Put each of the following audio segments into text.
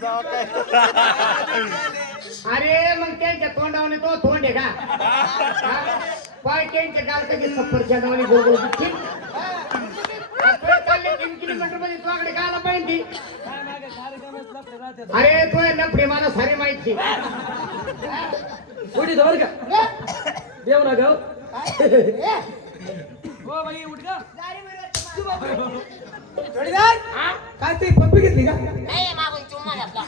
जावा काय अरे मग त्यांच्या तोंडावने तो तोंड आहे का? हा? पाय त्यांच्या गाल कधी सफरच्या गोगो ठीक. चालले तीन किलोमीटरमध्ये तुझ्याकडे पाहिजे. अरे तो लफडे मला सारे माहिती. उठी बरं का? देऊ ना गाव. हो? बाई उठ का जोडीदार काय ते पप्पी घेतली का?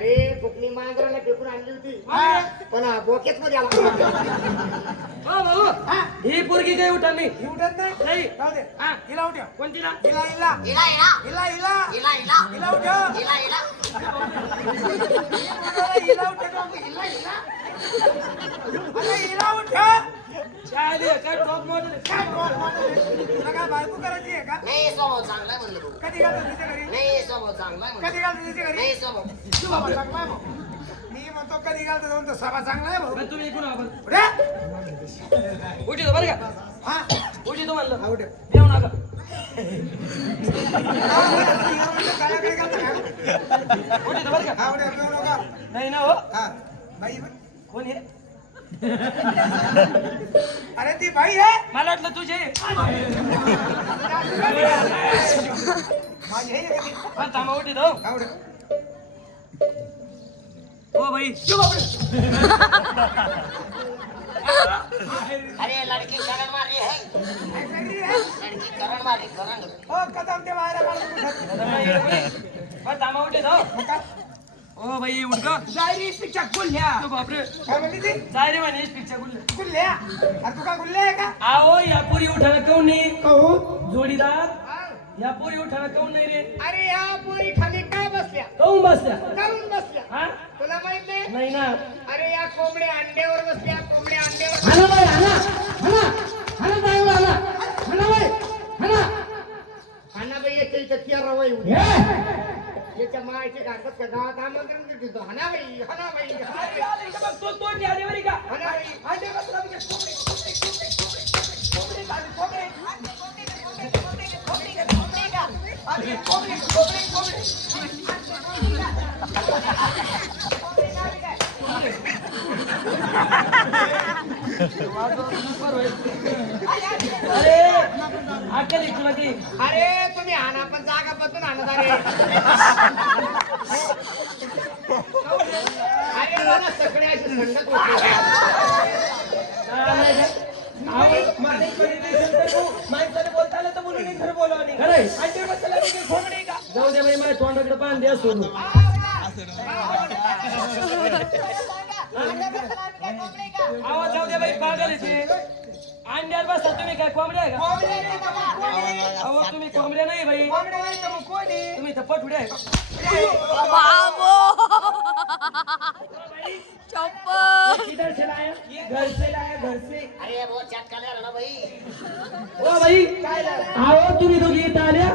अरे फुकणी मांजराला फेकून आणली होती. हा. पण बोकेत मध्ये आला हो भाऊ. ही. पोरगी काही उठा ही उठत नाही? नाही. जाऊ दे. हा. हिला उठ्या कोणती ना? हिला हिला. हिला हिला. हिला हिला. हिला हिला. हिला उठ्या हिला हिला. हिला उठ्या हिला हिला. अरे हिला उठ्या चाल ये, काय टॉप मॉडेल काय बोल, बोल. बायको करायची आहे का? नाही स्वभाव चांगला आहे म्हणलं भाऊ कधी घालतो तिच्या घरी? नाही स्वभाव चांगला आहे म्हणलं. कधी घालतो तिच्या घरी? नाही स्वभाव. स्वभाव चांगला आहे भाऊ. मी म्हणतो कधी घालतो जाऊन तो सभा चांगला आहे भाऊ तुम्ही इकडून आपण उठ्या. उठी. तर बरं का? हा. उठी तो म्हणलं. हा, उठ्या. देऊ नका. काळ्याकडे घालतो का? उठी तर बरं का? हा, नका. नाही ना हो. हा, बाई. कोण आहे अरे ती बाई आहे मला वाटलं तुझे. माझी आहे का ती? हा थांबा उठी बाई. अरे लड़की करण मारी है। काय करली आहे? लड़की करण मारी करण। हो, कदम ते बाहेर काढून हा थांबा उठी मग काय? हो बाई उठ का जायरी पिक्चर गुल्ह्या तू बापरे. काय म्हणली ती? जाय रे म्हणे पिक्चर बोलले गुल्ह्या अरे तू काय गुल्ह्या आहे का? आओ या पोरी उठाना काऊन नाही? कहू? जोडीदार? या पोरी उठाना काऊन नाही रे? अरे या पोरी खाली काय बसल्या? काऊन बसल्या? काऊन बसल्या? हा? तुला माहीत नाही? नाही ना. अरे या कोंबड्या अंड्यावर बसल्या कोंबड्या अंड्यावर. हाना बाई हाना हाना हाना ड्रायव्हर हाना हाना बाई हाना. हाना बाई याच्या इथं तेरा वय होती. याच्या मायाचे घालतात का गावात आमंत्रण देतो हाना बाई हाना बाई बाई, तो तोंडी आली बरी का हाना बाई अरे अक्कल आहे तुला अरे तुम्ही हाना पण जागा बदलून आणत अरे अरे मला सगळे असे होते. माणसाने बोलता आलं तर बोलून खरं बोलावं नाही. खरंय आणि बसला खोंगडे का? जाऊ दे बाई माझ्या तोंडाकडे पान द्या सोडून आवाज जाऊ दे बाई पागल आहे ते अंड्यावर बसा तुम्ही काय कोंबड्या आहे का? अहो तुम्ही कोंबड्या नाही बाई. तुम्ही तर पटुड्या आहे. ये किधर से लाया ये घर से लाया घर से अरे बहुत चटका आला ना भाई ओ बाई. अहो तुम्ही दोघी इथं आल्या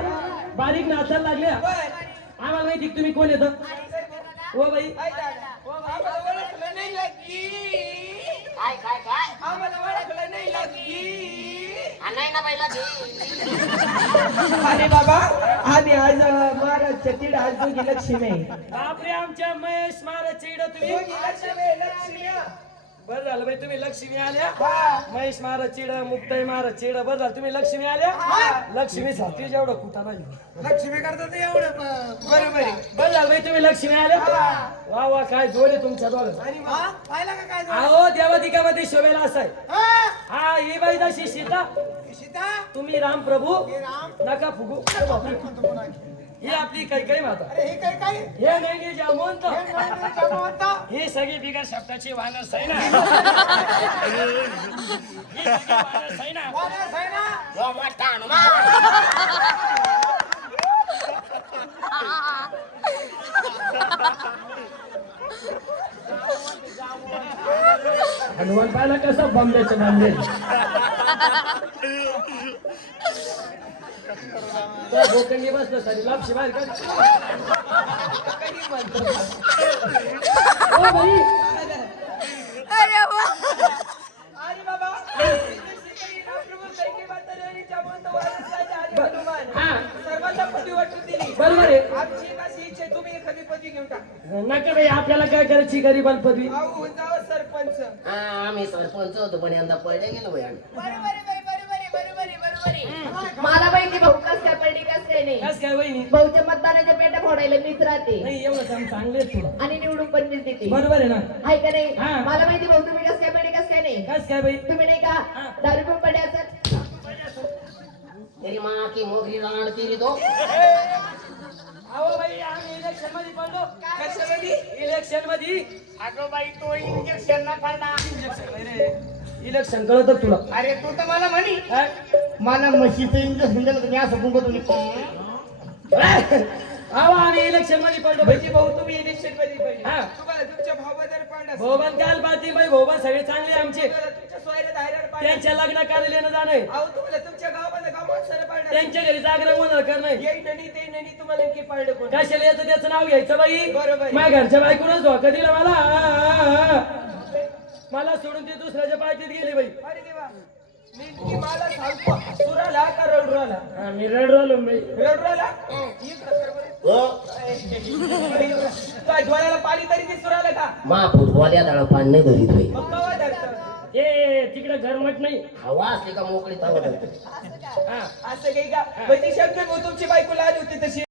बारीक नाचायला लागल्या. आम्हाला माहिती का तुम्ही कोण येतं? O by. काय काय काय हा, नाही ना बाईला घे. अरे बाबा आम्ही आज महाराज चतीड आज दोघी लक्ष्मी आहे. बापरे आमच्या महेश महाराज चिड तुम्ही बरं झालं बाई तुम्ही लक्ष्मी आल्या. महेश महाराज चिड मुक्ताई महाराज चिड बरं झालं तुम्ही लक्ष्मी आल्या? लक्ष्मी साठी जेवढं कुठा नाही. लक्ष्मी करता ते एवढं बरं झालं बाई तुम्ही लक्ष्मी आल्या? वा वा काय जोर आहे तुमच्या झालं? अहो देवादिकामध्ये शोभेला असाय हा? हा बाई तशी सीता सीता? तुम्ही राम प्रभू नका फुगू. ही आपली काही काही माता अरे हे काय काय हे नाही जामवंत हे नवीन जमावता. ही सगळी बिगर शब्दाची वानर सैना ही सगळी वानर सैना वानर आहे ना? हनुमंताला कसं बॉम्बेच बांधले बोकंडी बसलो सारी लापशी बाहेर कर बरोबर आहे. एखादी पदी घेऊन टाका. नका बाई आपल्याला काय करायची गरीबाला पदवी? अहो, होऊन जावं सरपंच. हा आम्ही सरपंच होतो पण यंदा पडले गेलो बाई आम्ही. मला माहिती भाऊ कस काय पडली कस काय नाही. कस काय वहिनी? भाऊच्या मतदानाच्या पेट्या फोडायला मीच राहते. नाही एवढं काम चांगले आहेत तुला आणि निवडून पण मीच देते. बरोबर आहे ना? आहे का नाही? हा. मला माहिती भाऊ तुम्ही कस काय पडली कस काय नाही. कस काय बाई? तुम्ही नाही का. दारू पण पडे असत तेरी माँ की मोगरी राण तेरी तो. अहो बाई आम्ही इलेक्शनमध्ये पडलो. कशामध्ये? इलेक्शनमध्ये. अगं बाई तो इंजेक्शन ना पडला इलेक्शन कळत तुला? अरे तू तर मला म्हणी? मला म्हशीचं इंजेक्शन दिलं तर मी असं गुंबत अहो आम्ही इलेक्शनमध्ये पडलो. म्हणजे भाऊ तुम्ही इलेक्शनमध्ये हा. तुम्हाला तुमच्या भावाबद्दल भोबन काल पाहते बाई. भोबन सगळे चांगले आमचे. तुमच्या पांडा त्यांच्या लग्न कार्यालय जाणं अहो तुम्हाला तुमच्या त्यांच्या घरी जागरण होणार येई ते नणी तुम्हाला नेमकी पाळलं कोण? कशाला याचं त्याचं नाव घ्यायचं बाई? बरोबर आहे. माझ्या घरच्या बायकोनच धोका दिला मला. मला सोडून ती दुसऱ्याच्या पार्टीत गेली बाई. अरे देवा. नेमकी मला सांगतो. सुराला का रडुराला? हा, मी रडलो बाई. रडुराला? इकडं कर बरं. काय डोळ्याला पाणी तरी ते सुराला का? मा फुटबॉल या दळ पाणी नाही धरीत बाई. मग तिकडे घरमट नाही. हवा असली का मोकळी तवा हा. असं काही का? म्हणजे तुमची बायको आली होती तशी.